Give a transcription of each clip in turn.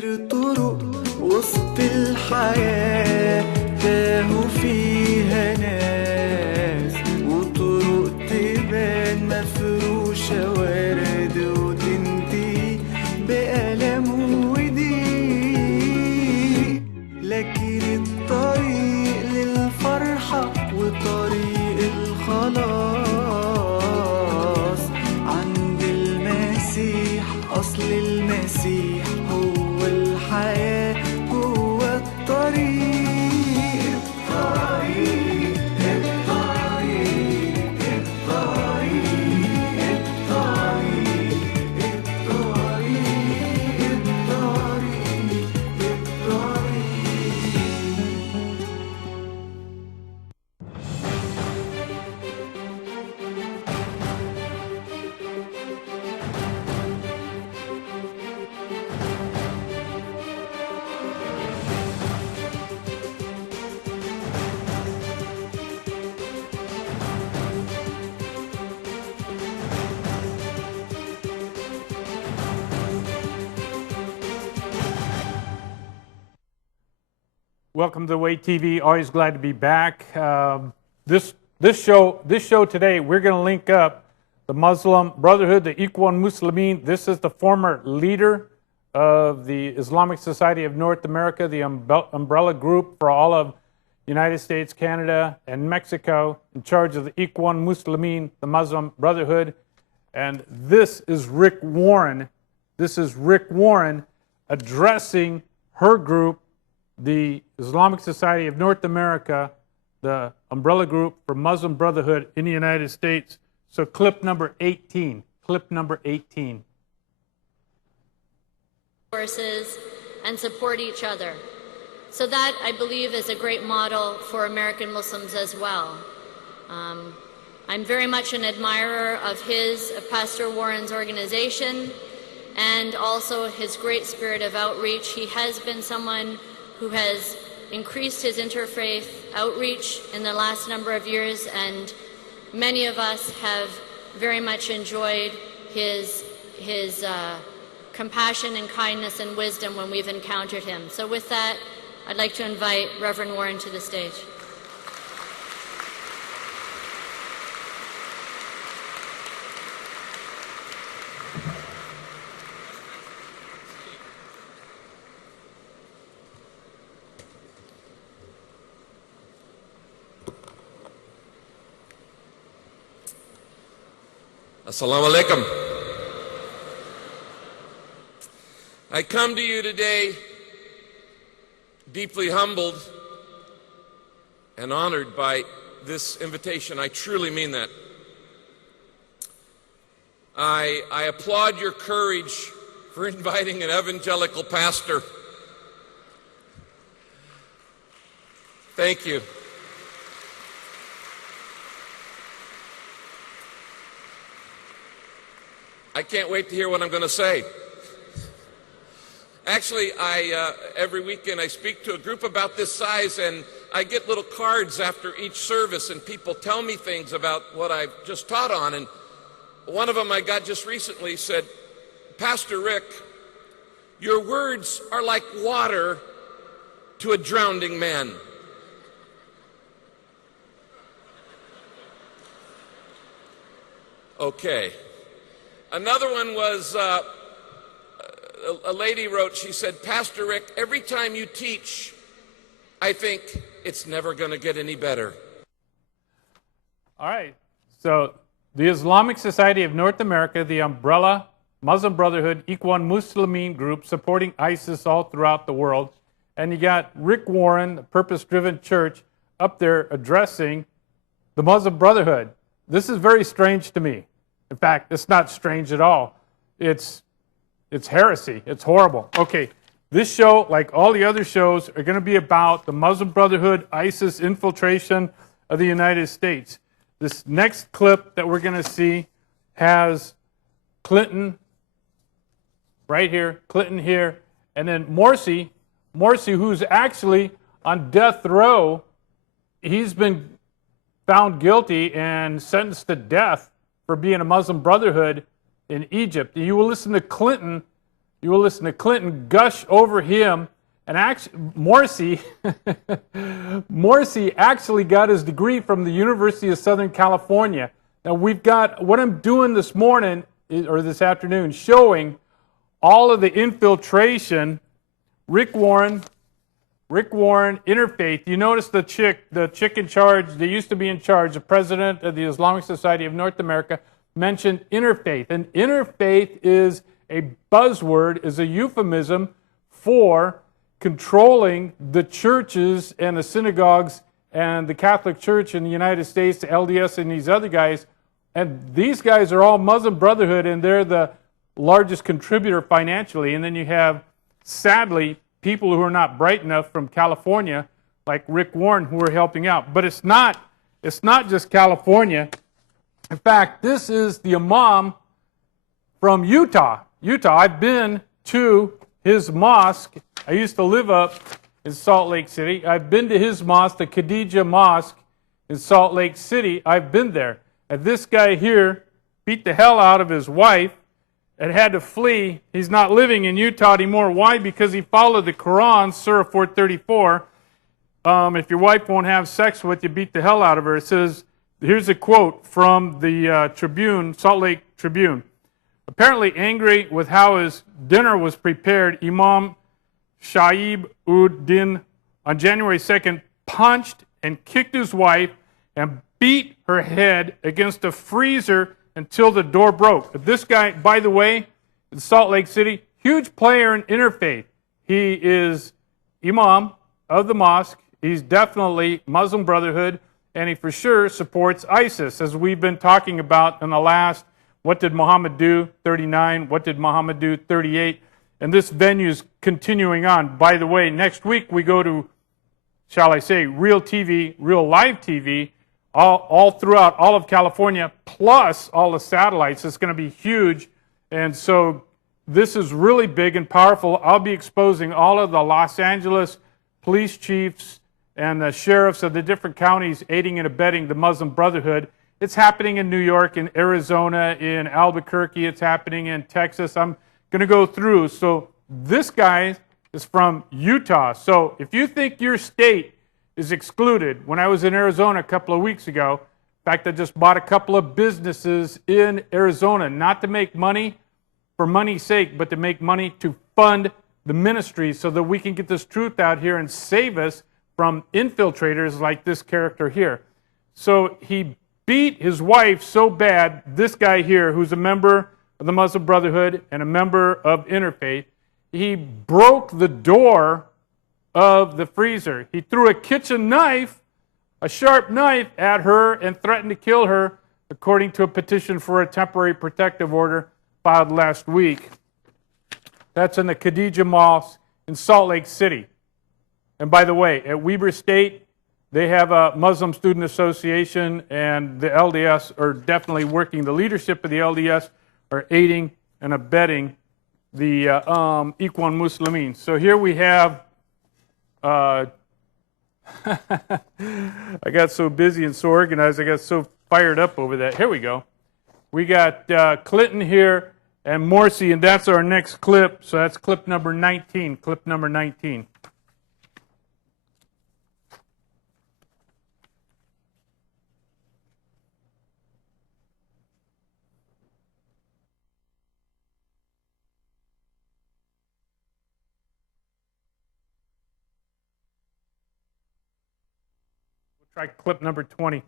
طرق وسط الحياة تاهوا فيها ناس وطرق تبان مفروشة ورد وتنتهي بألم وضيق لكن الطريق للفرحة وطريق الخلاص عند المسيح أصل المسيح هو الحياة هو الطريق الطريق الطريق الطريق الطريق Welcome to The Way TV. Always glad to be back. This show today, we're going to link up the Muslim Brotherhood, the Ikhwan Muslimin. This is the former leader of the Islamic Society of North America, the umbrella group for all of United States, Canada, and Mexico, in charge of the Ikhwan Muslimin, the Muslim Brotherhood. And this is Rick Warren. This is Rick Warren addressing her group, the Islamic Society of North America, the umbrella group for Muslim Brotherhood in the United States. So clip number 18. Clip number 18. Forces and support each other. So that, I believe, is a great model for American Muslims as well. I'm very much an admirer of Pastor Warren's organization, and also his great spirit of outreach. He has been someone who has increased his interfaith outreach in the last number of years, and many of us have very much enjoyed his compassion and kindness and wisdom when we've encountered him. So with that, I'd like to invite Reverend Warren to the stage. Assalamu alaikum. I come to you today deeply humbled and honored by this invitation. I truly mean that. I applaud your courage for inviting an evangelical pastor. Thank you. I can't wait to hear what I'm going to say. Actually, every weekend I speak to a group about this size, and I get little cards after each service, and people tell me things about what I've just taught on. And one of them I got just recently said, Pastor Rick, your words are like water to a drowning man. Okay. Another one was, a lady wrote, she said, Pastor Rick, every time you teach, I think it's never going to get any better. All right. So the Islamic Society of North America, the umbrella Muslim Brotherhood, Ikhwan Muslimin group supporting ISIS all throughout the world. And you got Rick Warren, the purpose-driven church, up there addressing the Muslim Brotherhood. This is very strange to me. In fact, it's not strange at all. It's heresy. It's horrible. Okay, this show, like all the other shows, are going to be about the Muslim Brotherhood, ISIS infiltration of the United States. This next clip that we're going to see has Clinton right here, Clinton here, and then Morsi, who's actually on death row. He's been found guilty and sentenced to death for being a Muslim Brotherhood in Egypt. You will listen to Clinton You will listen to Clinton gush over him. And actually, Morsi actually got his degree from the University of Southern California. Now we've got, what I'm doing this morning, or this afternoon, showing all of the infiltration. Rick Warren, Interfaith. You notice the chick in charge, they used to be in charge, the president of the Islamic Society of North America, mentioned interfaith. And interfaith is a buzzword, is a euphemism for controlling the churches and the synagogues and the Catholic Church in the United States, the LDS and these other guys. And these guys are all Muslim Brotherhood, and they're the largest contributor financially. And then you have, sadly, people who are not bright enough from California, like Rick Warren, who are helping out. But it's not just California. In fact, this is the imam from Utah. I've been to his mosque. I used to live up in Salt Lake City. I've been to his mosque, the Khadijah Mosque in Salt Lake City. I've been there. And this guy here beat the hell out of his wife and had to flee. He's not living in Utah anymore. Why? Because he followed the Quran, Surah 434. If your wife won't have sex with you, beat the hell out of her. It says, here's a quote from the Tribune, Salt Lake Tribune. Apparently angry with how his dinner was prepared, Imam Shaib ud-Din on January 2nd punched and kicked his wife and beat her head against a freezer until the door broke. This guy, by the way, in Salt Lake City, huge player in interfaith. He is imam of the mosque. He's definitely Muslim Brotherhood, and he for sure supports ISIS, as we've been talking about in the last What Did Mohammed Do? 39, What Did Mohammed Do? 38. And this venue is continuing on. By the way, next week we go to, shall I say, real TV, real live TV, all throughout all of California, plus all the satellites. It's going to be huge. And so this is really big and powerful. I'll be exposing all of the Los Angeles police chiefs and the sheriffs of the different counties aiding and abetting the Muslim Brotherhood. It's happening in New York, in Arizona, in Albuquerque. It's happening in Texas. I'm going to go through. So this guy is from Utah. So if you think your state is excluded, when I was in Arizona a couple of weeks ago, in fact, I just bought a couple of businesses in Arizona, not to make money for money's sake, but to make money to fund the ministry so that we can get this truth out here and save us from infiltrators like this character here. So he beat his wife so bad, this guy here, who's a member of the Muslim Brotherhood and a member of Interfaith, he broke the door of the freezer. He threw a kitchen knife, a sharp knife, at her and threatened to kill her, according to a petition for a temporary protective order filed last week. That's in the Khadijah Mosque in Salt Lake City. And by the way, at Weber State, they have a Muslim Student Association, and the LDS are definitely working. The leadership of the LDS are aiding and abetting the Ikhwan Muslimin. So here we have, I got so busy and so organized, I got so fired up over that. Here we go. We got Clinton here and Morsi, and that's our next clip. So that's clip number 19, clip number 19. Try clip number 20.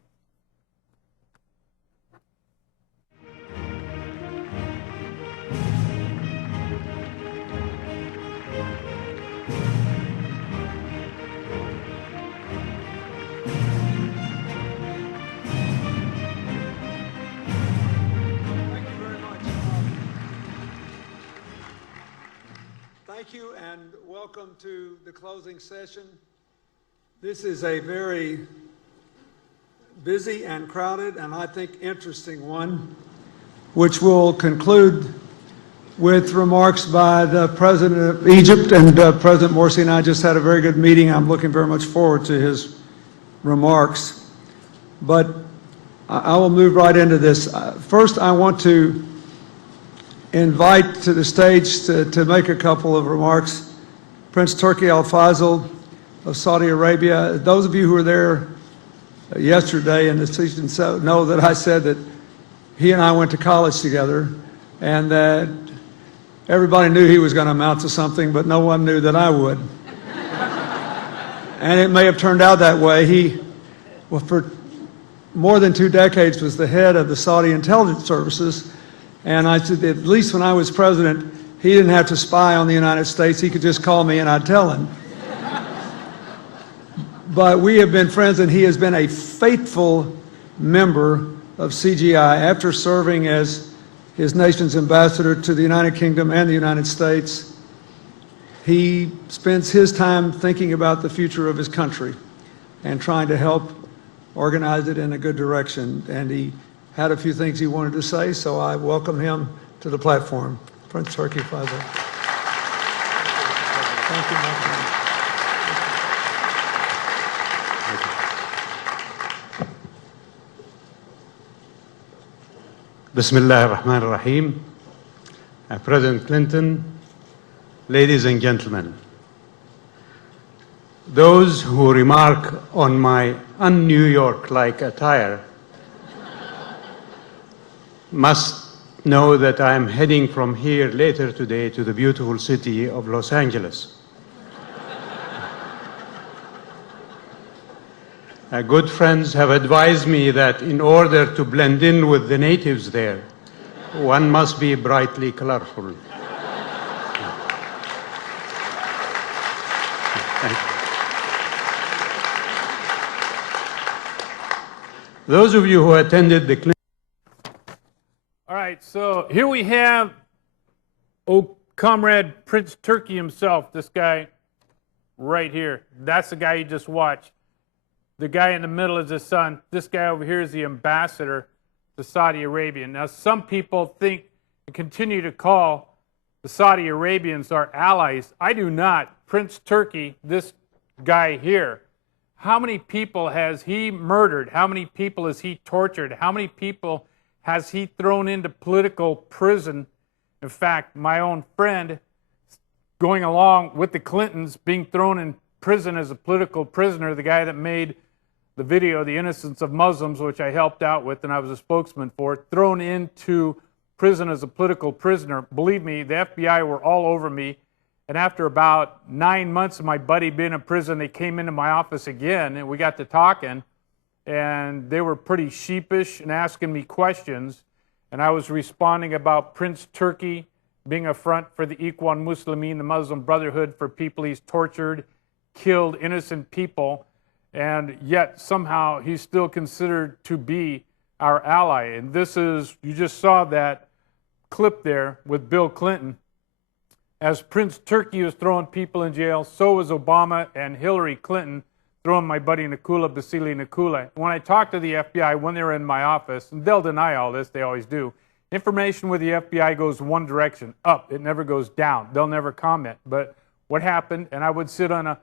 Thank you and welcome to the closing session. This is a very busy and crowded and I think interesting one, which will conclude with remarks by the President of Egypt, and President Morsi and I just had a very good meeting. I'm looking very much forward to his remarks. But I will move right into this. First, I want to invite to the stage to make a couple of remarks Prince Turki Al Faisal of Saudi Arabia. Those of you who were there yesterday in the season know that I said that he and I went to college together, and that everybody knew he was going to amount to something, but no one knew that I would. And it may have turned out that way. He, well, for more than 2 decades, was the head of the Saudi intelligence services. And I said, at least when I was president, he didn't have to spy on the United States. He could just call me and I'd tell him. But we have been friends, and he has been a faithful member of CGI after serving as his nation's ambassador to the United Kingdom and the United States. He spends his time thinking about the future of his country and trying to help organize it in a good direction. And he had a few things he wanted to say, so I welcome him to the platform. Prince Turki Faisal. Thank you, Michael. Bismillah ar-Rahman ar-Rahim. President Clinton, ladies and gentlemen, those who remark on my un-New York-like attire must know that I am heading from here later today to the beautiful city of Los Angeles. Good friends have advised me that in order to blend in with the natives there, one must be brightly colorful. Thank you. Those of you who attended the Clinton. All right, so here we have old comrade Prince Turki himself, this guy right here. That's the guy you just watched. The guy in the middle is his son. This guy over here is the ambassador to Saudi Arabia. Now, some people think and continue to call the Saudi Arabians our allies. I do not. Prince Turki, this guy here, how many people has he murdered? How many people has he tortured? How many people has he thrown into political prison? In fact, my own friend, going along with the Clintons, being thrown in prison as a political prisoner, the guy that made the video, The Innocence of Muslims, which I helped out with and I was a spokesman for, thrown into prison as a political prisoner. Believe me, the FBI were all over me. And after about 9 months of my buddy being in prison, they came into my office again and we got to talking. And they were pretty sheepish and asking me questions. And I was responding about Prince Turki being a front for the Ikhwan Muslimin, the Muslim Brotherhood, for people he's tortured, killed innocent people. And yet somehow he's still considered to be our ally. And this is, you just saw that clip there with Bill Clinton. As Prince Turki was throwing people in jail, so was Obama and Hillary Clinton throwing my buddy Nakula Basili Nakula. When I talked to the FBI when they were in my office, and they'll deny all this, they always do, information with the FBI goes one direction, up. It never goes down. They'll never comment. But what happened, and I would sit on a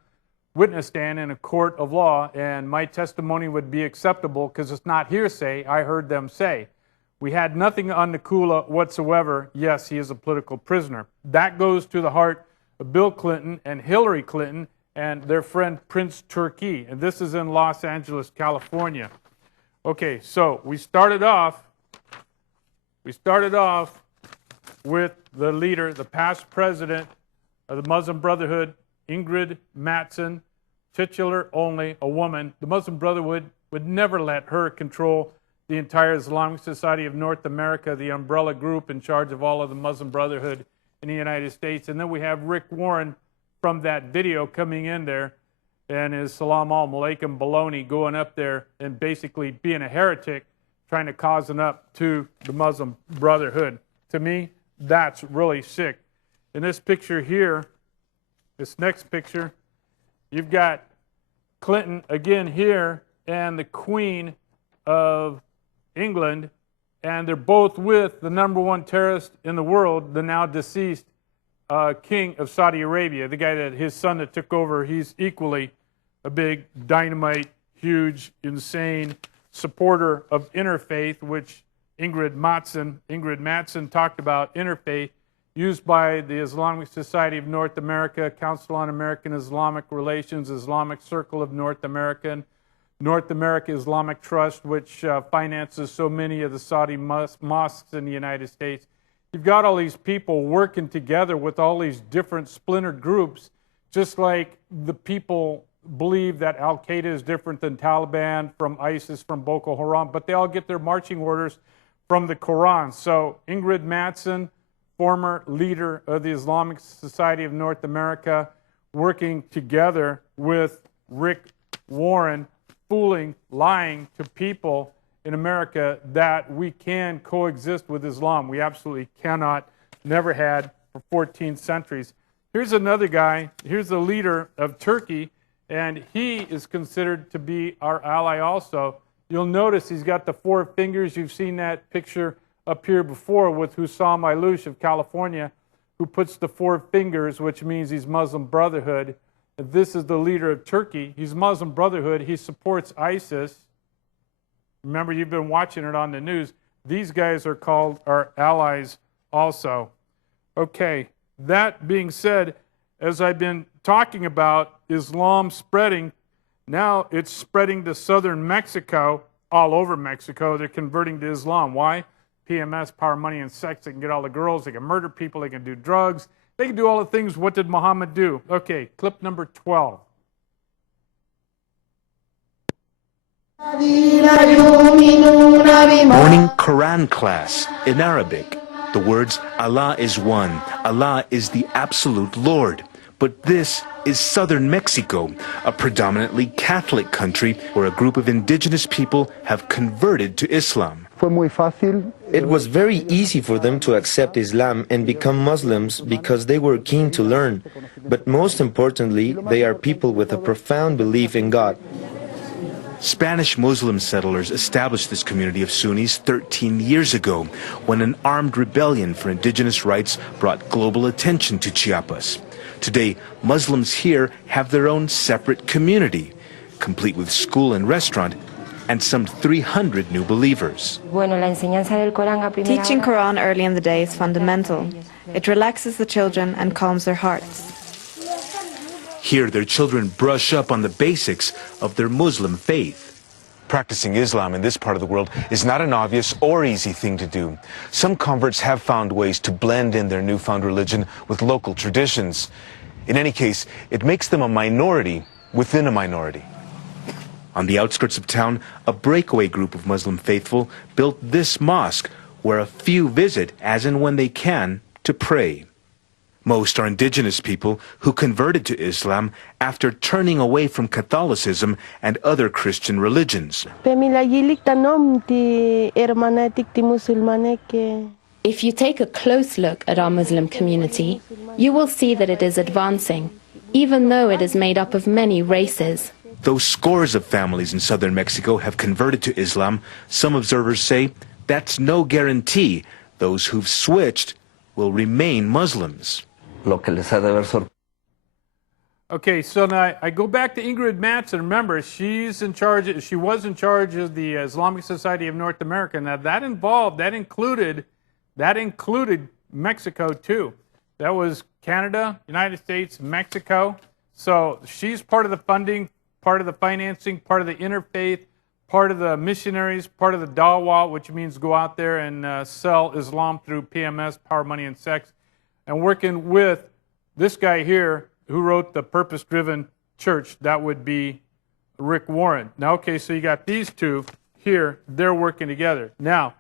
witness stand in a court of law, and my testimony would be acceptable because it's not hearsay. I heard them say. We had nothing on Nakula whatsoever. Yes, he is a political prisoner. That goes to the heart of Bill Clinton and Hillary Clinton and their friend Prince Turki. And this is in Los Angeles, California. Okay, so we started off with the leader, the past president of the Muslim Brotherhood, Ingrid Mattson, titular only, a woman. The Muslim Brotherhood would never let her control the entire Islamic Society of North America, the umbrella group in charge of all of the Muslim Brotherhood in the United States. And then we have Rick Warren from that video coming in there and his Salam Alaikum baloney going up there and basically being a heretic, trying to cause an up to the Muslim Brotherhood. To me, that's really sick. In this picture here, this next picture, you've got Clinton again here and the Queen of England, and they're both with the #1 terrorist in the world, the now deceased king of Saudi Arabia, the guy that his son that took over. He's equally a big dynamite, huge, insane supporter of interfaith, which Ingrid Mattson. Ingrid Mattson talked about interfaith used by the Islamic Society of North America, Council on American Islamic Relations, Islamic Circle of North America Islamic Trust, which finances so many of the Saudi mosques in the United States. You've got all these people working together with all these different splintered groups, just like the people believe that Al-Qaeda is different than Taliban, from ISIS, from Boko Haram, but they all get their marching orders from the Quran. So Ingrid Mattson, former leader of the Islamic Society of North America, working together with Rick Warren, lying to people in America that we can coexist with Islam. We absolutely cannot, never had for 14 centuries. Here's another guy. Here's the leader of Turkey, and he is considered to be our ally also. You'll notice he's got the four fingers. You've seen that picture up here before with Hussam Aylouch of California, who puts the four fingers, which means he's Muslim Brotherhood. This is the leader of Turkey. He's Muslim Brotherhood. He supports ISIS. Remember, you've been watching it on the news. These guys are called our allies also. Okay, that being said, as I've been talking about Islam spreading, now it's spreading to southern Mexico, all over Mexico. They're converting to Islam. Why? PMS, power, money, and sex. They can get all the girls. They can murder people. They can do drugs. They can do all the things. What did Muhammad do? Okay, clip number 12. Morning Quran class in Arabic. The words, Allah is one, Allah is the absolute Lord. But this is southern Mexico, a predominantly Catholic country where a group of indigenous people have converted to Islam. It was very easy for them to accept Islam and become Muslims because they were keen to learn. But most importantly, they are people with a profound belief in God. Spanish Muslim settlers established this community of Sunnis 13 years ago when an armed rebellion for indigenous rights brought global attention to Chiapas. Today, Muslims here have their own separate community, complete with school and restaurant, and some 300 new believers. Teaching Quran early in the day is fundamental. It relaxes the children and calms their hearts. Here, their children brush up on the basics of their Muslim faith. Practicing Islam in this part of the world is not an obvious or easy thing to do. Some converts have found ways to blend in their newfound religion with local traditions. In any case, it makes them a minority within a minority. On the outskirts of town, a breakaway group of Muslim faithful built this mosque where a few visit as and when they can to pray. Most are indigenous people who converted to Islam after turning away from Catholicism and other Christian religions. If you take a close look at our Muslim community, you will see that it is advancing, even though it is made up of many races. Though scores of families in southern Mexico have converted to Islam, some observers say that's no guarantee those who've switched will remain Muslims. Okay, so now I go back to Ingrid Mattson. Remember, she was in charge of the Islamic Society of North America. Now that included Mexico too. That was Canada, United States, Mexico. So she's part of the funding, part of the financing, part of the interfaith, part of the missionaries, part of the dawah, which means go out there and sell Islam through PMS, power, money, and sex, and working with this guy here who wrote the Purpose-Driven Church. That would be Rick Warren. Now, okay, so you got these two here. They're working together. Now,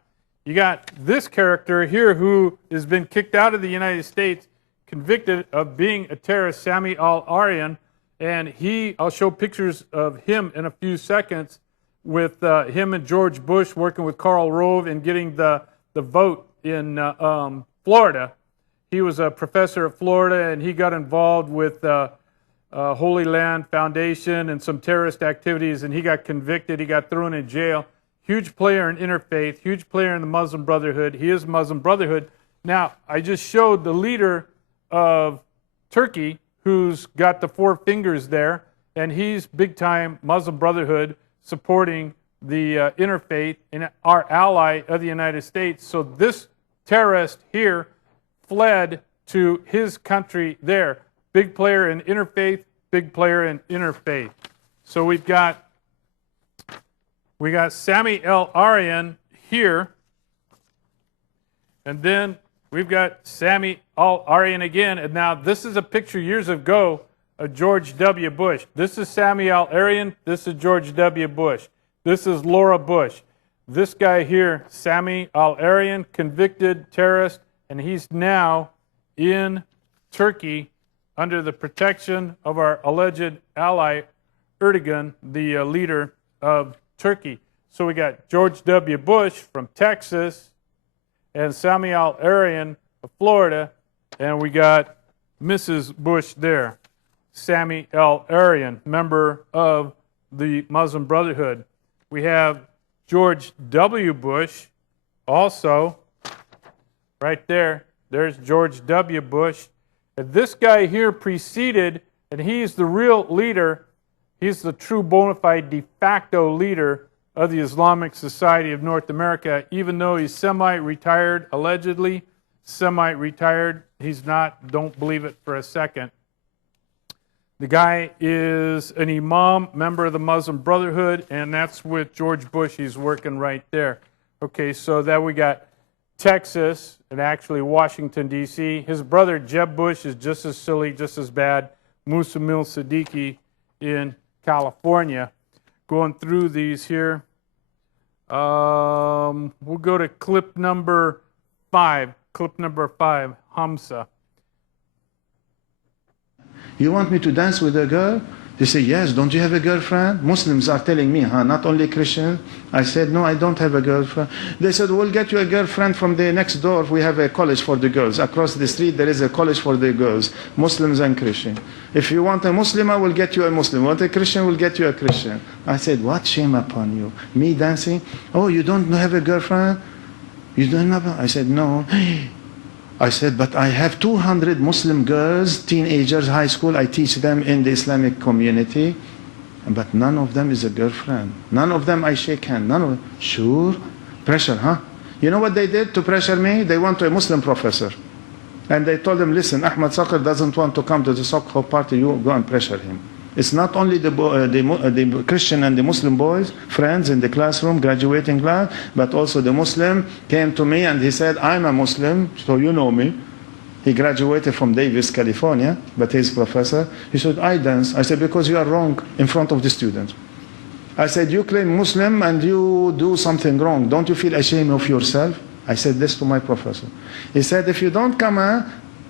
you got this character here who has been kicked out of the United States, convicted of being a terrorist, Sami al-Aryan, and I'll show pictures of him in a few seconds with him and George Bush working with Karl Rove and getting the vote in Florida. He was a professor at Florida, and he got involved with Holy Land Foundation and some terrorist activities, and he got convicted. He got thrown in jail. Huge player in interfaith, huge player in the Muslim Brotherhood. He is Muslim Brotherhood. Now, I just showed the leader of Turkey, who's got the four fingers there, and he's big-time Muslim Brotherhood supporting the interfaith and our ally of the United States. So this terrorist here fled to his country there. Big player in interfaith, big player in interfaith. So we got Sami al-Aryan here, and then we've got Sami al-Aryan again. And now this is a picture years ago of George W. Bush. This is Sami al-Aryan. This is George W. Bush. This is Laura Bush. This guy here, Sami al-Aryan, convicted terrorist, and he's now in Turkey under the protection of our alleged ally, Erdogan, the leader of Turkey. So we got George W. Bush from Texas and Sami al-Aryan of Florida, and we got Mrs. Bush there, Sami al-Aryan, member of the Muslim Brotherhood. We have George W. Bush also right there. There's George W. Bush. And this guy here preceded, and he's the real leader. He's the true bona fide de facto leader of the Islamic Society of North America, even though he's semi-retired, allegedly semi-retired. He's not. Don't believe it for a second. The guy is an imam, member of the Muslim Brotherhood, and that's with George Bush. He's working right there. Okay, so then we got Texas and actually Washington, D.C. His brother, Jeb Bush, is just as silly, just as bad. Musa Siddiqui in California. Going through these here. We'll go to clip number 5. Clip number 5, Hamza. You want me to dance with a girl? They say, yes, don't you have a girlfriend? Muslims are telling me, not only Christians. I said, no, I don't have a girlfriend. They said, we'll get you a girlfriend from the next door. We have a college for the girls. Across the street, there is a college for the girls, Muslims and Christians. If you want a Muslim, I will get you a Muslim. Want a Christian, we'll get you a Christian. I said, what shame upon you? Me dancing? Oh, you don't have a girlfriend? You don't have a... I said, no. I said, but I have 200 Muslim girls, teenagers, high school. I teach them in the Islamic community. But none of them is a girlfriend. None of them I shake hand. None of them. Sure. Pressure, huh? You know what they did to pressure me? They went to a Muslim professor. And they told him, listen, Ahmad Saqr doesn't want to come to the Saqr party. You go and pressure him. It's not only the Christian and the Muslim boys, friends in the classroom, graduating class, but also the Muslim came to me and he said, I'm a Muslim, so you know me. He graduated from Davis, California, but he's professor. He said, I dance. I said, because you are wrong in front of the students. I said, you claim Muslim and you do something wrong. Don't you feel ashamed of yourself? I said this to my professor. He said, if you don't come,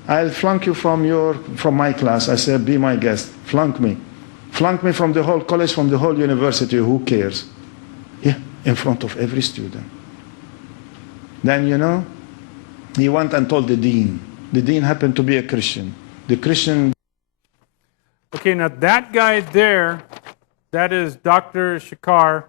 I'll flunk you from my class. I said, be my guest. Flunk me. Flunk me from the whole college, from the whole university. Who cares? Yeah, in front of every student. Then, you know, he went and told the dean. The dean happened to be a Christian. The Christian... Okay, now that guy there, that is Dr. Shakar.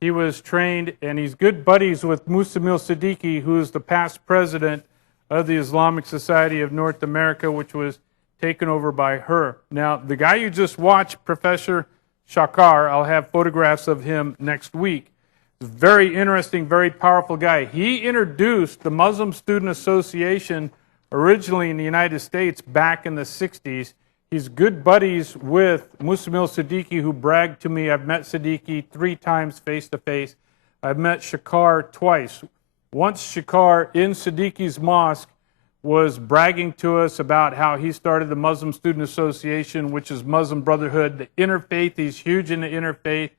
He was trained, and he's good buddies with Musa Siddiqui, who is the past president of the Islamic Society of North America, which was taken over by her. Now, the guy you just watched, Professor Shakar, I'll have photographs of him next week. Very interesting, very powerful guy. He introduced the Muslim Student Association originally in the United States back in the 60s. He's good buddies with Musa Siddiqui, who bragged to me. I've met Siddiqui 3 times face-to-face. I've met Shakar twice. Once Shakar in Siddiqui's mosque was bragging to us about how he started the Muslim Student Association, which is Muslim Brotherhood, the interfaith. He's huge in the interfaith,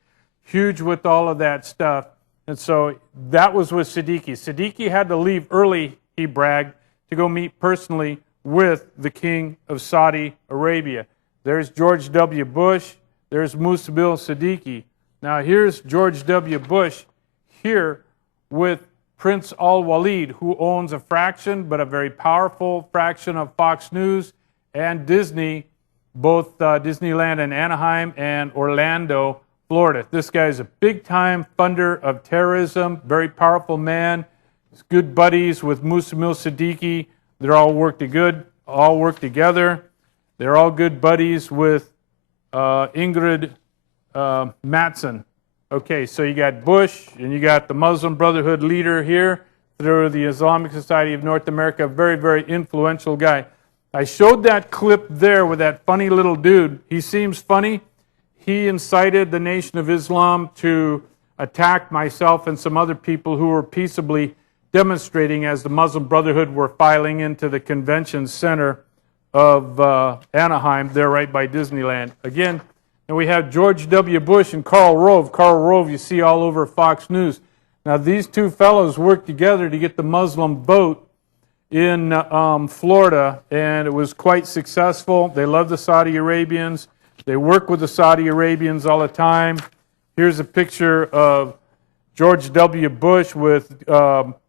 huge with all of that stuff. And so that was with Siddiqui. Siddiqui had to leave early, he bragged, to go meet personally with the King of Saudi Arabia. There's George W. Bush. There's Musa Siddiqui. Now here's George W. Bush here with Prince Al-Walid, who owns a fraction, but a very powerful fraction of Fox News and Disney, both Disneyland in Anaheim and Orlando, Florida. This guy is a big-time funder of terrorism, very powerful man. He's good buddies with Musa Siddiqui. They all work together. They're all good buddies with Ingrid Mattson. Okay, so you got Bush, and you got the Muslim Brotherhood leader here through the Islamic Society of North America, a very, very influential guy. I showed that clip there with that funny little dude. He seems funny. He incited the Nation of Islam to attack myself and some other people who were peaceably demonstrating as the Muslim Brotherhood were filing into the convention center of Anaheim, there right by Disneyland. Again, and we have George W. Bush and Karl Rove. Karl Rove you see all over Fox News. Now these two fellows worked together to get the Muslim vote in Florida, and it was quite successful. They love the Saudi Arabians. They work with the Saudi Arabians all the time. Here's a picture of George W. Bush with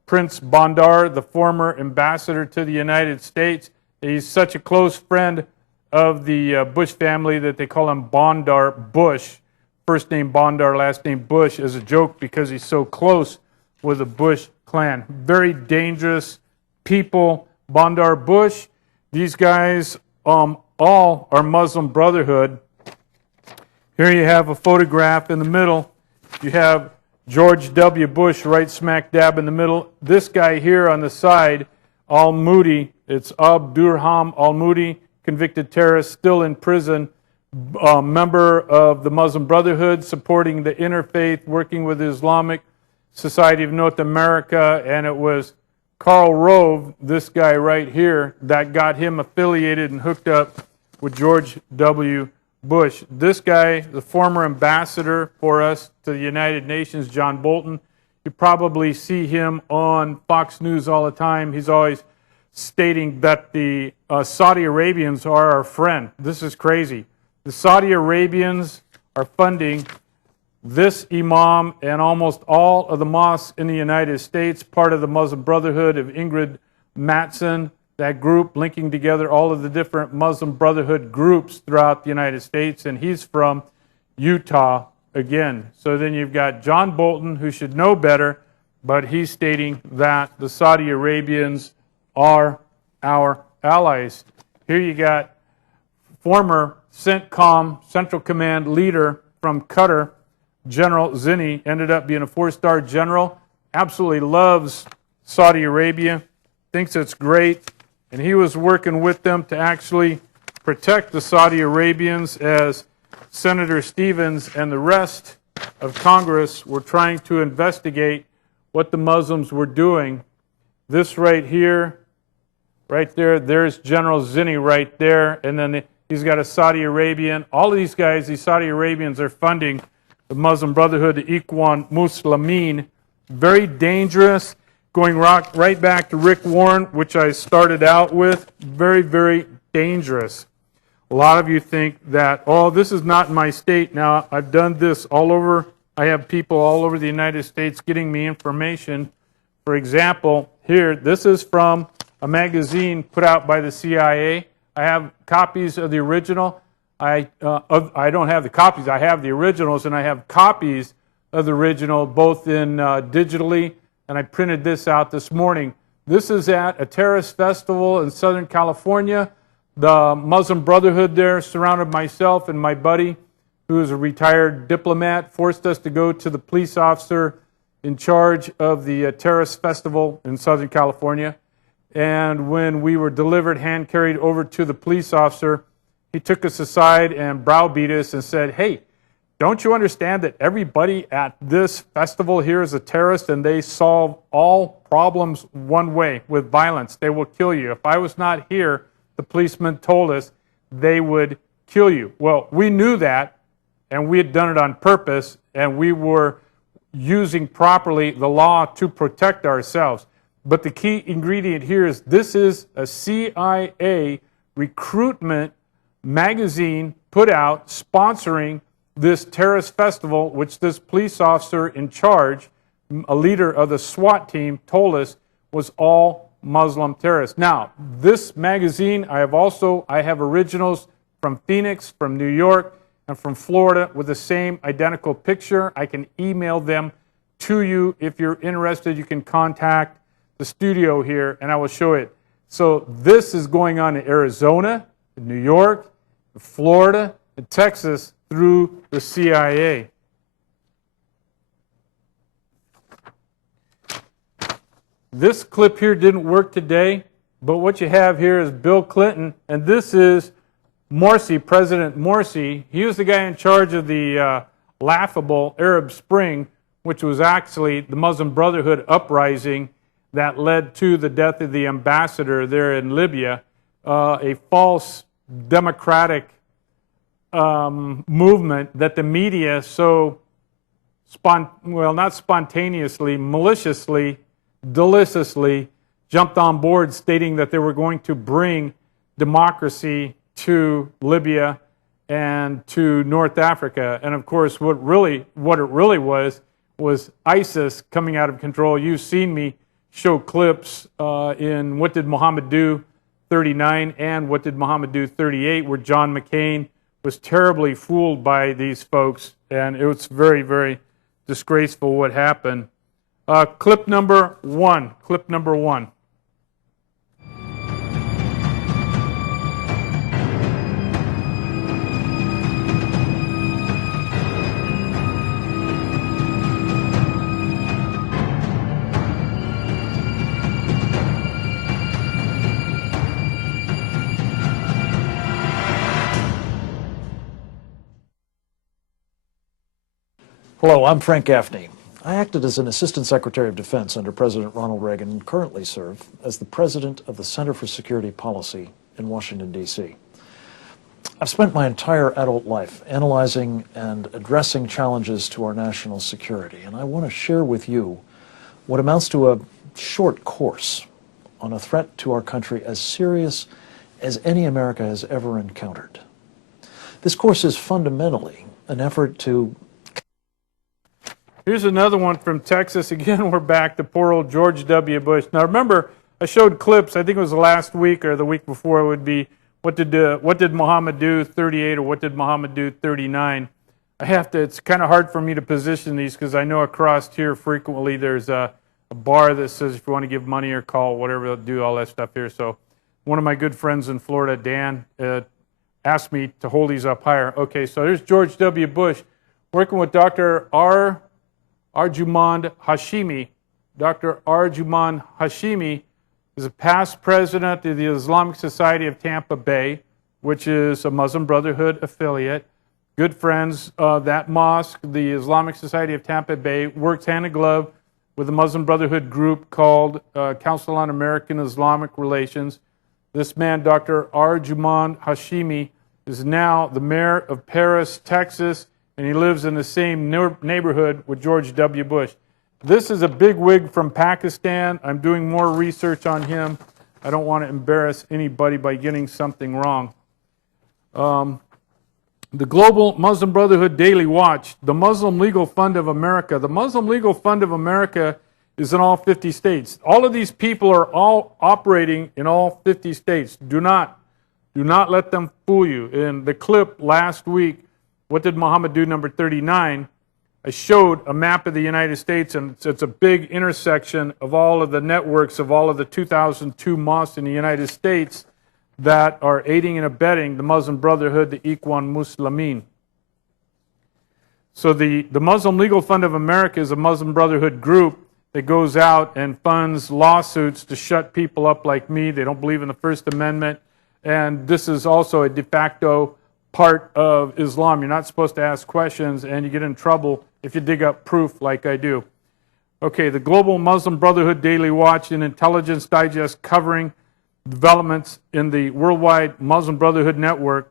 Prince Bandar, the former ambassador to the United States. He's such a close friend of the Bush family that they call him Bandar Bush. First name Bandar, last name Bush, as a joke because he's so close with the Bush clan. Very dangerous people. Bandar Bush, these guys all are Muslim Brotherhood. Here you have a photograph in the middle. You have George W. Bush right smack dab in the middle. This guy here on the side, Al-Moody, it's Abdurham Al-Moody, convicted terrorist, still in prison, member of the Muslim Brotherhood, supporting the interfaith, working with the Islamic Society of North America, and it was Karl Rove, this guy right here, that got him affiliated and hooked up with George W. Bush. This guy, the former ambassador for us to the United Nations, John Bolton, you probably see him on Fox News all the time. He's always stating that the Saudi Arabians are our friend. This is crazy. The Saudi Arabians are funding this imam and almost all of the mosques in the United States, part of the Muslim Brotherhood of Ingrid Mattson, that group linking together all of the different Muslim Brotherhood groups throughout the United States, and he's from Utah again. So then you've got John Bolton, who should know better, but he's stating that the Saudi Arabians are our allies. Here you got former CENTCOM, Central Command leader from Qatar, General Zinni, ended up being a 4-star general, absolutely loves Saudi Arabia, thinks it's great, and he was working with them to actually protect the Saudi Arabians as Senator Stevens and the rest of Congress were trying to investigate what the Muslims were doing. This right here, right there, there's General Zinni right there, and then he's got a Saudi Arabian. All of these guys, these Saudi Arabians, are funding the Muslim Brotherhood, the Ikhwan Muslimin. Very dangerous. Going right back to Rick Warren, which I started out with. Very, very dangerous. A lot of you think that, oh, this is not in my state. Now, I've done this all over. I have people all over the United States getting me information. For example, here, this is from a magazine put out by the CIA. I have copies of the original. I don't have the copies. I have the originals, and I have copies of the original, both in digitally, and I printed this out this morning. This is at a terrorist festival in Southern California. The Muslim Brotherhood there surrounded myself and my buddy, who is a retired diplomat, forced us to go to the police officer in charge of the terrorist festival in Southern California. And when we were delivered, hand-carried over to the police officer, he took us aside and browbeat us and said, hey, don't you understand that everybody at this festival here is a terrorist and they solve all problems one way, with violence? They will kill you. If I was not here, the policeman told us they would kill you. Well, we knew that, and we had done it on purpose, and we were using properly the law to protect ourselves. But the key ingredient here is this is a CIA recruitment magazine put out sponsoring this terrorist festival, which this police officer in charge, a leader of the SWAT team, told us was all Muslim terrorists. Now, this magazine, I have originals from Phoenix, from New York, and from Florida with the same identical picture. I can email them to you. If you're interested, you can contact the studio here, and I will show it. So this is going on in Arizona, in New York, in Florida, in Texas, through the CIA. This clip here didn't work today, but what you have here is Bill Clinton, and this is Morsi, President Morsi. He was the guy in charge of the laughable Arab Spring, which was actually the Muslim Brotherhood uprising that led to the death of the ambassador there in Libya, a false democratic movement that the media so, not spontaneously, maliciously, deliciously jumped on board, stating that they were going to bring democracy to Libya and to North Africa. And of course, what it really was ISIS coming out of control. You've seen me show clips in What Did Mohammed Do 39 and What Did Mohammed Do 38, where John McCain was terribly fooled by these folks, and it was very, very disgraceful what happened. Clip number one. Hello, I'm Frank Gaffney. I acted as an Assistant Secretary of Defense under President Ronald Reagan and currently serve as the President of the Center for Security Policy in Washington, D.C. I've spent my entire adult life analyzing and addressing challenges to our national security, and I want to share with you what amounts to a short course on a threat to our country as serious as any America has ever encountered. This course is fundamentally an effort to... Here's another one from Texas. Again, we're back to poor old George W. Bush. Now remember, I showed clips, I think it was last week or the week before, it would be what did Muhammad do 38 or what did Muhammad do 39. It's kind of hard for me to position these because I know across here frequently there's a bar that says if you want to give money or call, whatever, they'll do all that stuff here. So one of my good friends in Florida, Dan, asked me to hold these up higher. Okay, so there's George W. Bush working with Dr. Arjumand Hashimi. Dr. Arjumand Hashimi is a past president of the Islamic Society of Tampa Bay, which is a Muslim Brotherhood affiliate. Good friends. That mosque, the Islamic Society of Tampa Bay, works hand in glove with a Muslim Brotherhood group called Council on American Islamic Relations. This man, Dr. Arjumand Hashimi, is now the mayor of Paris, Texas, and he lives in the same neighborhood with George W. Bush. This is a big wig from Pakistan. I'm doing more research on him. I don't want to embarrass anybody by getting something wrong. The Global Muslim Brotherhood Daily Watch, the Muslim Legal Fund of America. The Muslim Legal Fund of America is in all 50 states. All of these people are all operating in all 50 states. Do not let them fool you. In the clip last week, What Did Mohammed Do number 39, I showed a map of the United States, and it's a big intersection of all of the networks of all of the 2002 mosques in the United States that are aiding and abetting the Muslim Brotherhood, the Ikhwan Muslimin. So the Muslim Legal Fund of America is a Muslim Brotherhood group that goes out and funds lawsuits to shut people up like me. They don't believe in the First Amendment, and this is also a de facto part of Islam. You're not supposed to ask questions, and you get in trouble if you dig up proof like I do. Okay, the Global Muslim Brotherhood Daily Watch, an intelligence digest covering developments in the worldwide Muslim Brotherhood network.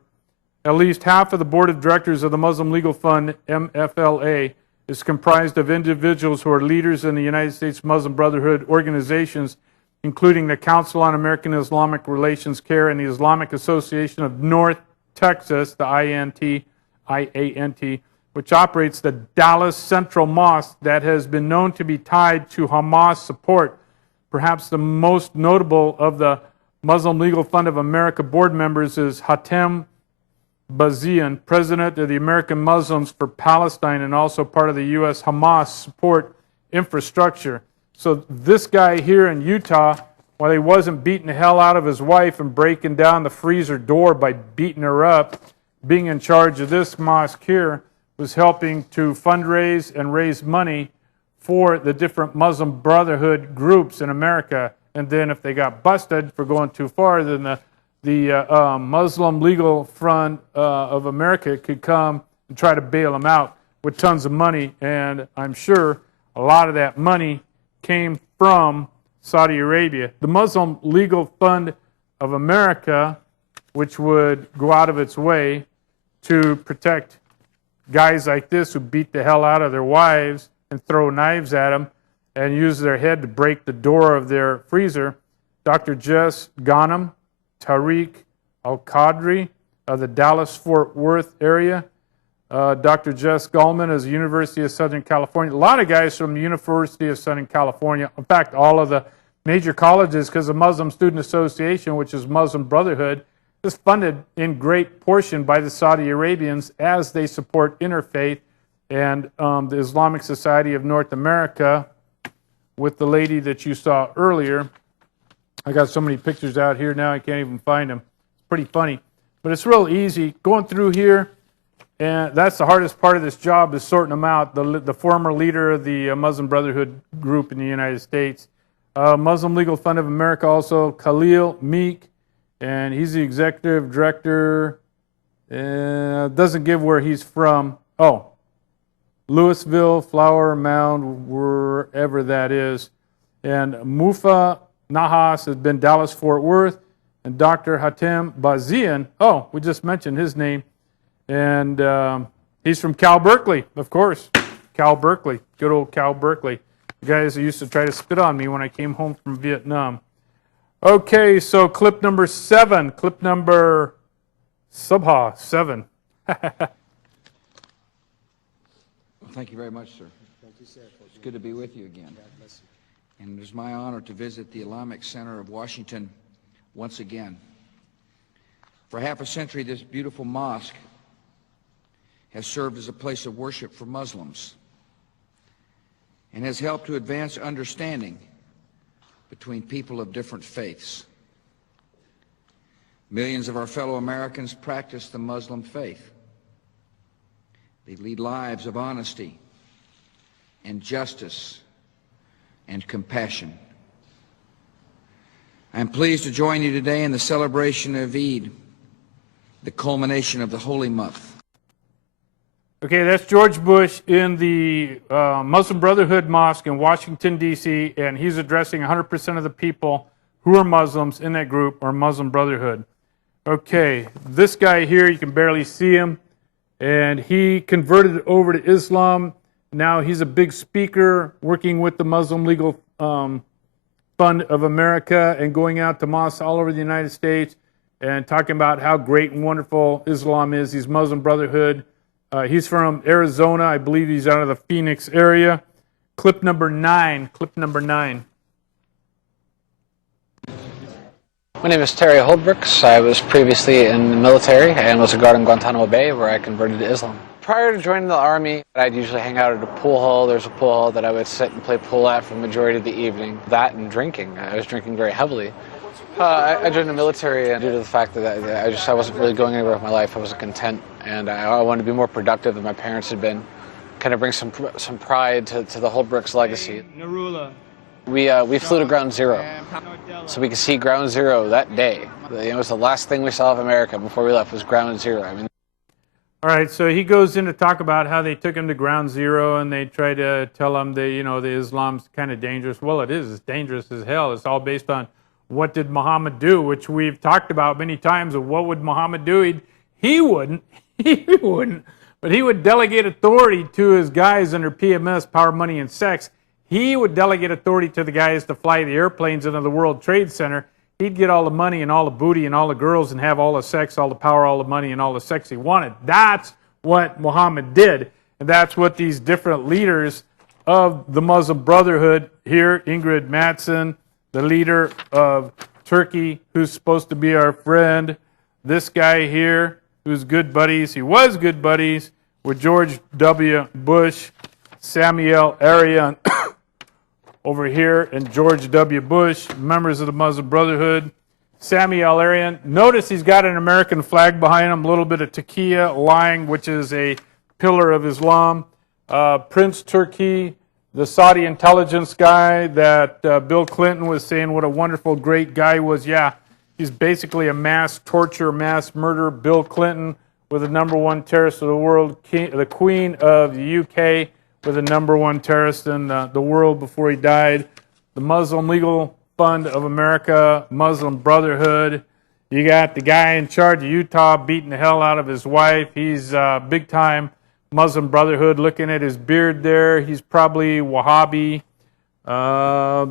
At least half of the board of directors of the Muslim Legal Fund, MFLA, is comprised of individuals who are leaders in the United States Muslim Brotherhood organizations, including the Council on American Islamic Relations, CARE, and the Islamic Association of North Texas, the IANT, which operates the Dallas Central Mosque that has been known to be tied to Hamas support. Perhaps the most notable of the Muslim Legal Fund of America board members is Hatem Bazian, president of the American Muslims for Palestine and also part of the U.S. Hamas support infrastructure. So this guy here in Utah, while he wasn't beating the hell out of his wife and breaking down the freezer door by beating her up, being in charge of this mosque here, was helping to fundraise and raise money for the different Muslim Brotherhood groups in America. And then if they got busted for going too far, then the Muslim Legal Fund of America could come and try to bail them out with tons of money. And I'm sure a lot of that money came from Saudi Arabia. The Muslim Legal Fund of America, which would go out of its way to protect guys like this who beat the hell out of their wives and throw knives at them and use their head to break the door of their freezer. Dr. Jess Ghanem, Tariq Al-Qadri of the Dallas-Fort Worth area. Dr. Jess Gallman is the University of Southern California. A lot of guys from the University of Southern California. In fact, all of the major colleges, because the Muslim Student Association, which is Muslim Brotherhood, is funded in great portion by the Saudi Arabians as they support interfaith. And the Islamic Society of North America, with the lady that you saw earlier. I got so many pictures out here now I can't even find them. It's pretty funny. But it's real easy. Going through here, and that's the hardest part of this job, is sorting them out. The former leader of the Muslim Brotherhood group in the United States. Muslim Legal Fund of America also, Khalil Meek, and he's the executive director. Doesn't give where he's from. Oh, Louisville, Flower Mound, wherever that is. And Mufa Nahas has been Dallas-Fort Worth. And Dr. Hatem Bazian, oh, we just mentioned his name. And he's from Cal Berkeley, of course. Cal Berkeley, good old Cal Berkeley. The guys who used to try to spit on me when I came home from Vietnam. Okay, so clip number 7. Clip number Subha 7. Thank you very much, sir. Thank you, sir. It's good to be with you again. God bless you. And it is my honor to visit the Islamic Center of Washington once again. For half a century, this beautiful mosque has served as a place of worship for Muslims and has helped to advance understanding between people of different faiths. Millions of our fellow Americans practice the Muslim faith. They lead lives of honesty and justice and compassion. I'm pleased to join you today in the celebration of Eid, the culmination of the holy month. Okay, that's George Bush in the Muslim Brotherhood Mosque in Washington, D.C., and he's addressing 100% of the people who are Muslims in that group or Muslim Brotherhood. Okay, this guy here, you can barely see him. And he converted over to Islam. Now he's a big speaker working with the Muslim Legal Fund of America and going out to mosques all over the United States and talking about how great and wonderful Islam is. He's Muslim Brotherhood. He's from Arizona. I believe he's out of the Phoenix area. Clip number 9. Clip number 9. My name is Terry Holdbrooks. I was previously in the military and was a guard in Guantanamo Bay, where I converted to Islam. Prior to joining the Army, I'd usually hang out at a pool hall. There's a pool hall that I would sit and play pool at for the majority of the evening. That and drinking. I was drinking very heavily. I joined the military due to the fact that I wasn't really going anywhere with my life. I wasn't content, and I wanted to be more productive than my parents had been. Kind of bring some pride to the Holdbrooks legacy. We flew to Ground Zero, so we could see Ground Zero that day. It was the last thing we saw of America before we left was Ground Zero. I mean. All right, so he goes in to talk about how they took him to Ground Zero and they tried to tell him that, the Islam's kind of dangerous. Well, it is. It's dangerous as hell. It's all based on what did Muhammad do, which we've talked about many times. Of what would Muhammad do? He wouldn't. He wouldn't. But he would delegate authority to his guys under PMS, Power, Money, and Sex. He would delegate authority to the guys to fly the airplanes into the World Trade Center. He'd get all the money and all the booty and all the girls and have all the sex, all the power, all the money, and all the sex he wanted. That's what Muhammad did. And that's what these different leaders of the Muslim Brotherhood here, Ingrid Mattson, the leader of Turkey, who's supposed to be our friend, this guy here, who's good buddies. He was good buddies with George W. Bush, Samuel Arian over here, and George W. Bush, members of the Muslim Brotherhood. Samuel Arian, notice he's got an American flag behind him, a little bit of taqiyya, lying, which is a pillar of Islam. Prince Turki the Saudi intelligence guy that Bill Clinton was saying what a wonderful, great guy he was. Yeah, he's basically a mass torture, mass murder. Bill Clinton was the #1 terrorist of the world. The Queen of the UK was the #1 terrorist in the world before he died. The Muslim Legal Fund of America, Muslim Brotherhood. You got the guy in charge of Utah beating the hell out of his wife. He's big time Muslim Brotherhood. Looking at his beard there, he's probably Wahhabi.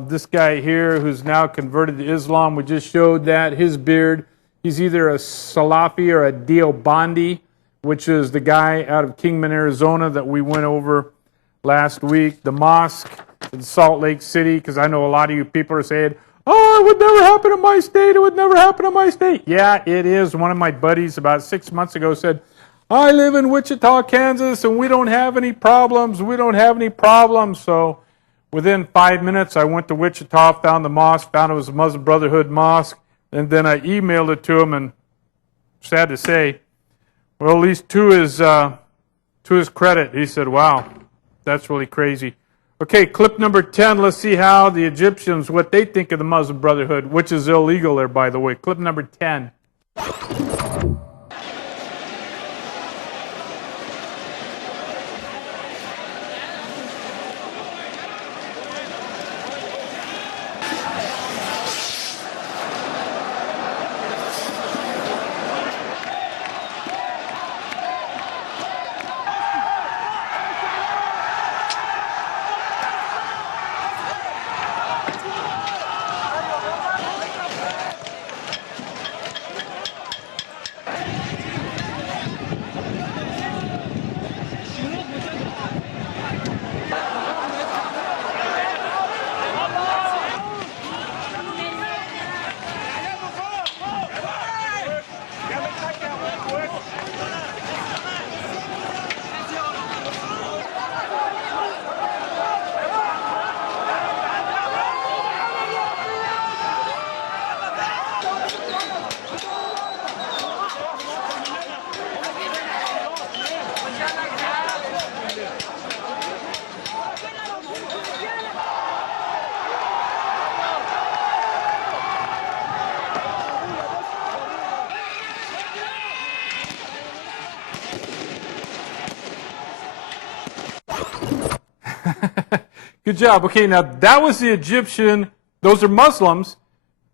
This guy here who's now converted to Islam, we just showed that, his beard. He's either a Salafi or a Deobandi, which is the guy out of Kingman, Arizona that we went over last week. The mosque in Salt Lake City, because I know a lot of you people are saying, oh, it would never happen in my state, it would never happen in my state. Yeah, it is. One of my buddies about 6 months ago said, I live in Wichita, Kansas, and we don't have any problems. We don't have any problems. So within 5 minutes, I went to Wichita, found the mosque, found it was a Muslim Brotherhood mosque, and then I emailed it to him, and sad to say, well, at least to his credit, he said, wow, that's really crazy. Okay, clip number 10, let's see how the Egyptians, what they think of the Muslim Brotherhood, which is illegal there, by the way. Clip number 10. Good job. Okay, now that was the Egyptian. Those are Muslims,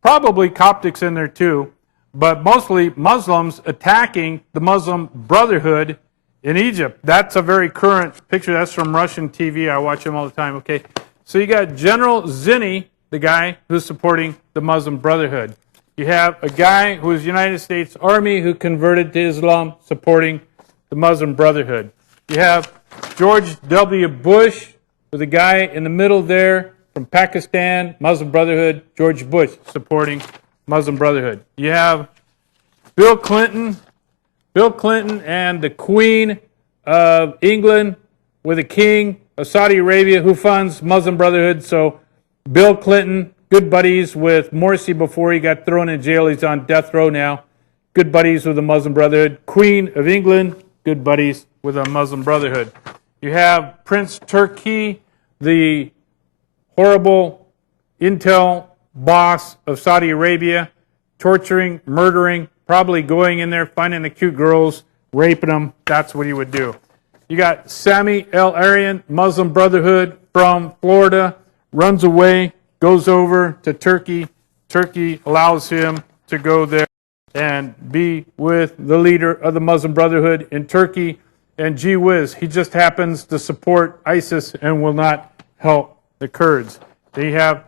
probably Coptics in there too, but mostly Muslims attacking the Muslim Brotherhood in Egypt. That's a very current picture. That's from Russian TV. I watch them all the time. Okay, so you got General Zinni, the guy who's supporting the Muslim Brotherhood. You have a guy who is United States Army who converted to Islam, supporting the Muslim Brotherhood. You have George W. Bush, with a guy in the middle there from Pakistan, Muslim Brotherhood, George Bush supporting Muslim Brotherhood. You have Bill Clinton and the Queen of England with a king of Saudi Arabia who funds Muslim Brotherhood. So Bill Clinton, good buddies with Morsi before he got thrown in jail. He's on death row now. Good buddies with the Muslim Brotherhood. Queen of England, good buddies with the Muslim Brotherhood. You have Prince Turki, the horrible intel boss of Saudi Arabia, torturing, murdering, probably going in there, finding the cute girls, raping them. That's what he would do. You got Sami El-Arian, Muslim Brotherhood from Florida, runs away, goes over to Turkey. Turkey allows him to go there and be with the leader of the Muslim Brotherhood in Turkey. And gee whiz, he just happens to support ISIS and will not help the Kurds. Then you have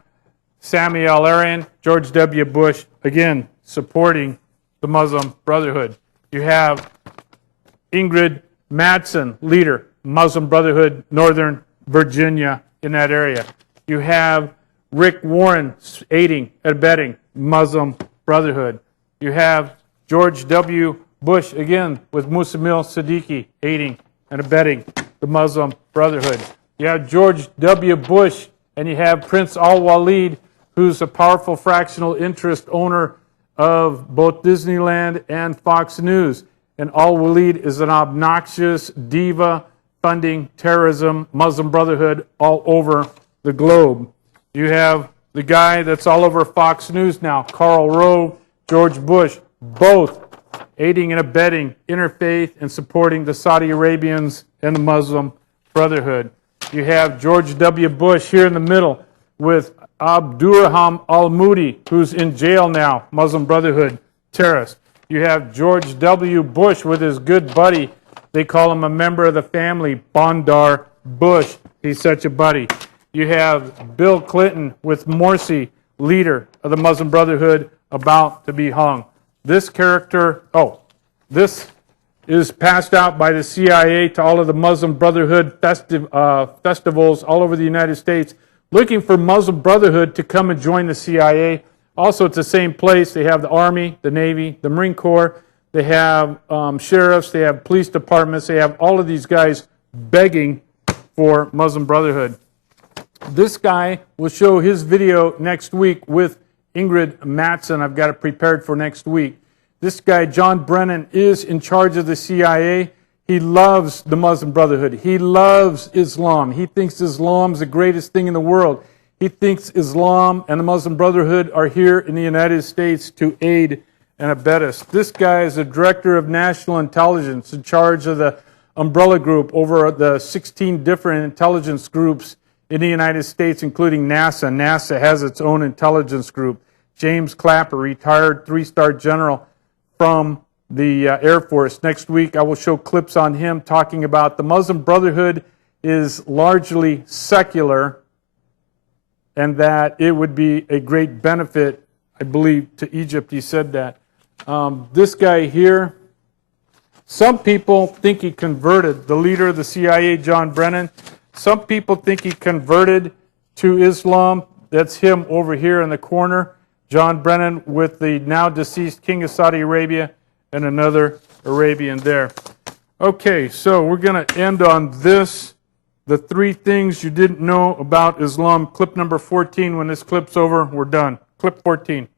Sami El-Arian, George W. Bush, again, supporting the Muslim Brotherhood. You have Ingrid Mattson, leader, Muslim Brotherhood, Northern Virginia, in that area. You have Rick Warren aiding, abetting Muslim Brotherhood. You have George W. Bush, again, with Musamil Siddiqui, aiding and abetting the Muslim Brotherhood. You have George W. Bush, and you have Prince Al-Walid, who's a powerful fractional interest owner of both Disneyland and Fox News. And Al-Walid is an obnoxious diva, funding terrorism, Muslim Brotherhood all over the globe. You have the guy that's all over Fox News now, Karl Rove, George Bush, both aiding and abetting interfaith and supporting the Saudi Arabians and the Muslim Brotherhood. You have George W. Bush here in the middle with Abdurrahman al-Moudi, who's in jail now, Muslim Brotherhood terrorist. You have George W. Bush with his good buddy. They call him a member of the family, Bandar Bush. He's such a buddy. You have Bill Clinton with Morsi, leader of the Muslim Brotherhood, about to be hung. This character, this is passed out by the CIA to all of the Muslim Brotherhood festivals all over the United States, looking for Muslim Brotherhood to come and join the CIA. Also, it's the same place. They have the Army, the Navy, the Marine Corps. They have sheriffs. They have police departments. They have all of these guys begging for Muslim Brotherhood. This guy will show his video next week with Ingrid Mattson. I've got it prepared for next week. This guy, John Brennan, is in charge of the CIA. He loves the Muslim Brotherhood. He loves Islam. He thinks Islam is the greatest thing in the world. He thinks Islam and the Muslim Brotherhood are here in the United States to aid and abet us. This guy is the Director of National Intelligence, in charge of the umbrella group over the 16 different intelligence groups in the United States, including NASA. NASA has its own intelligence group. James Clapper, retired 3-star general from the Air Force. Next week, I will show clips on him talking about the Muslim Brotherhood is largely secular and that it would be a great benefit, I believe, to Egypt. He said that. This guy here, some people think he converted, the leader of the CIA, John Brennan. Some people think he converted to Islam. That's him over here in the corner. John Brennan with the now deceased King of Saudi Arabia and another Arabian there. Okay, so we're going to end on this. The 3 things you didn't know about Islam. Clip number 14. When this clip's over, we're done. Clip 14.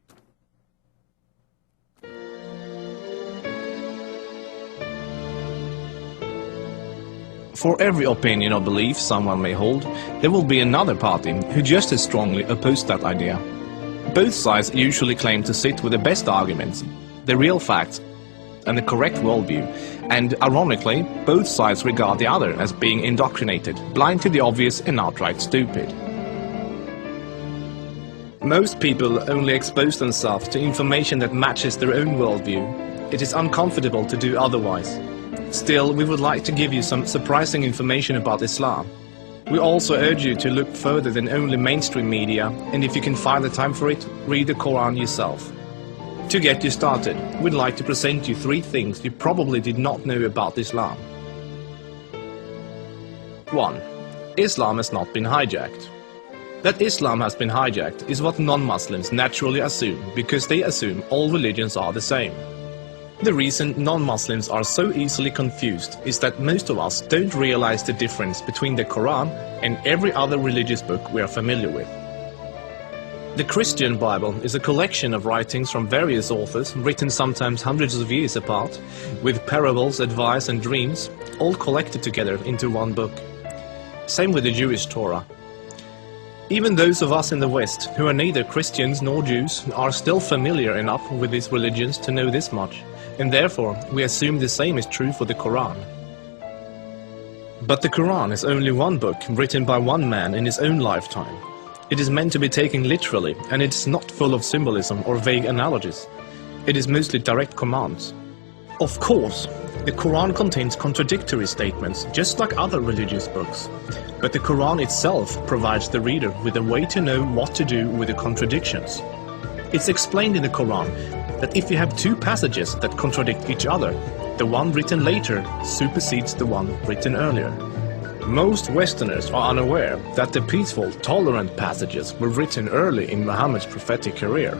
For every opinion or belief someone may hold, there will be another party who just as strongly oppose that idea. Both sides usually claim to sit with the best arguments, the real facts, and the correct worldview, and ironically, both sides regard the other as being indoctrinated, blind to the obvious and outright stupid. Most people only expose themselves to information that matches their own worldview. It is uncomfortable to do otherwise. Still, we would like to give you some surprising information about Islam. We also urge you to look further than only mainstream media, and if you can find the time for it, read the Quran yourself. To get you started, we'd like to present you 3 things you probably did not know about Islam. 1. Islam has not been hijacked. That Islam has been hijacked is what non-Muslims naturally assume, because they assume all religions are the same. The reason non-Muslims are so easily confused is that most of us don't realize the difference between the Quran and every other religious book we are familiar with. The Christian Bible is a collection of writings from various authors, written sometimes hundreds of years apart, with parables, advice and dreams, all collected together into one book. Same with the Jewish Torah. Even those of us in the West, who are neither Christians nor Jews, are still familiar enough with these religions to know this much, and therefore we assume the same is true for the Quran. But the Quran is only one book written by one man in his own lifetime. It is meant to be taken literally, and it is not full of symbolism or vague analogies. It is mostly direct commands. Of course, the Quran contains contradictory statements, just like other religious books. But the Quran itself provides the reader with a way to know what to do with the contradictions. It's explained in the Quran that if you have 2 passages that contradict each other, the one written later supersedes the one written earlier. Most Westerners are unaware that the peaceful, tolerant passages were written early in Muhammad's prophetic career.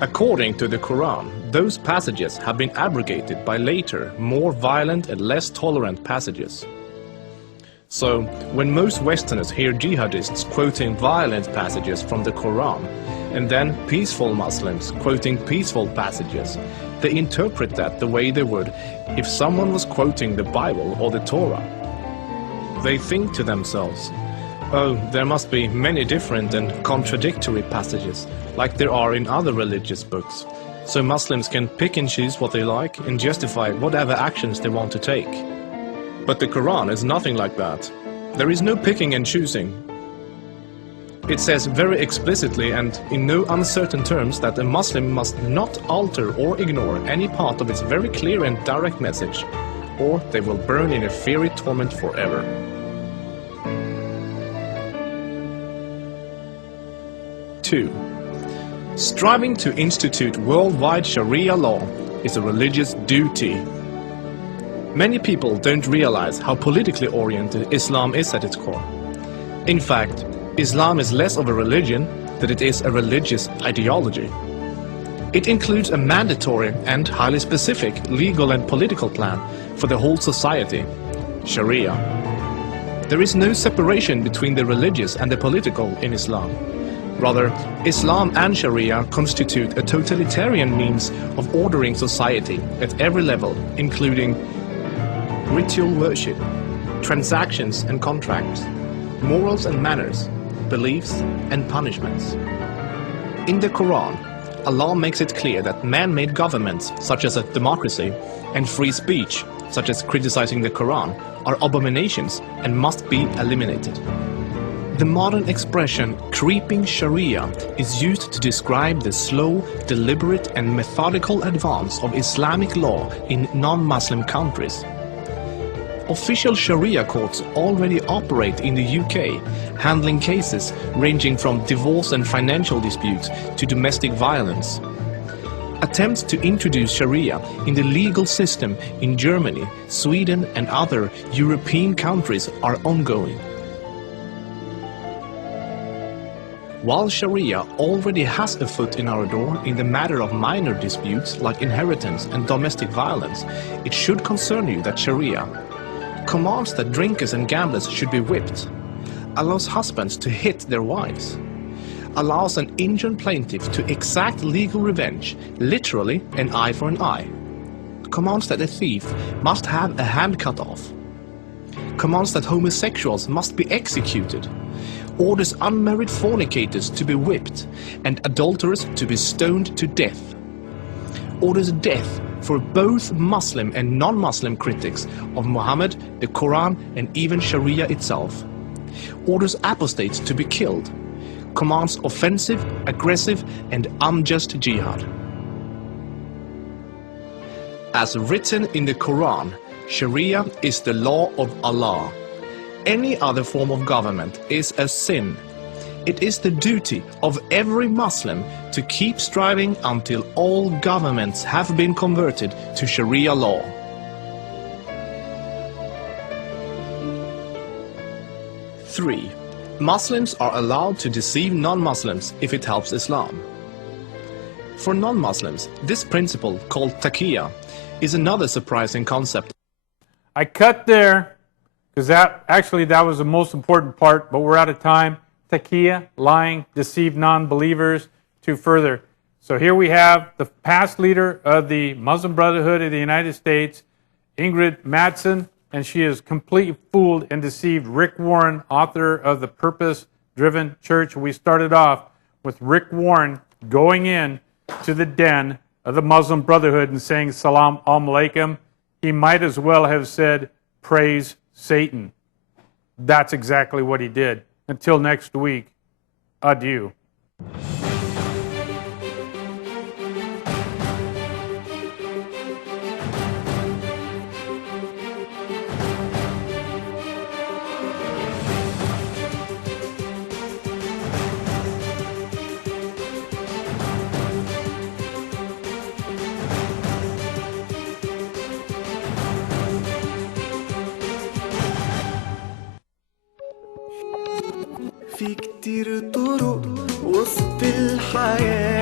According to the Quran, those passages have been abrogated by later, more violent and less tolerant passages. So, when most Westerners hear jihadists quoting violent passages from the Quran, and then peaceful Muslims quoting peaceful passages, they interpret that the way they would if someone was quoting the Bible or the Torah. they think to themselves, oh, there must be many different and contradictory passages, like there are in other religious books, so Muslims can pick and choose what they like and justify whatever actions they want to take. But the Quran is nothing like that. There is no picking and choosing. It says very explicitly and in no uncertain terms that a Muslim must not alter or ignore any part of its very clear and direct message, or they will burn in a fiery torment forever. Two, striving to institute worldwide Sharia law is a religious duty. Many people don't realize how politically oriented Islam is at its core. In fact, Islam is less of a religion than it is a religious ideology. It includes a mandatory and highly specific legal and political plan for the whole society, Sharia. There is no separation between the religious and the political in Islam. Rather, Islam and Sharia constitute a totalitarian means of ordering society at every level, including ritual worship, transactions and contracts, morals and manners, beliefs and punishments. In the Quran, Allah makes it clear that man-made governments, such as a democracy, and free speech, such as criticizing the Quran, are abominations and must be eliminated. The modern expression creeping Sharia is used to describe the slow, deliberate and methodical advance of Islamic law in non-Muslim countries. Official Sharia courts already operate in the UK, handling cases ranging from divorce and financial disputes to domestic violence. Attempts to introduce Sharia in the legal system in Germany, Sweden and other European countries are ongoing. While Sharia already has a foot in our door in the matter of minor disputes like inheritance and domestic violence, it should concern you that Sharia commands that drinkers and gamblers should be whipped, allows husbands to hit their wives, allows an injured plaintiff to exact legal revenge, literally an eye for an eye, commands that a thief must have a hand cut off, commands that homosexuals must be executed, orders unmarried fornicators to be whipped and adulterers to be stoned to death, orders death for both Muslim and non-Muslim critics of Muhammad, the Quran and even Sharia itself, orders apostates to be killed, commands offensive, aggressive and unjust jihad. As written in the Quran, Sharia is the law of Allah. Any other form of government is a sin. It is the duty of every Muslim to keep striving until all governments have been converted to Sharia law. Three, Muslims are allowed to deceive non-Muslims if it helps Islam. For non-Muslims, this principle, called taqiyya, is another surprising concept. I cut there because that was the most important part, but we're out of time. Taqiyya, lying, deceive non-believers, to further. So here we have the past leader of the Muslim Brotherhood of the United States, Ingrid Mattson, and she has completely fooled and deceived Rick Warren, author of The Purpose-Driven Church. We started off with Rick Warren going in to the den of the Muslim Brotherhood and saying Salam Alaikum. He might as well have said, praise Satan. That's exactly what he did. Until next week, adieu. في كتير طرق وسط الحياة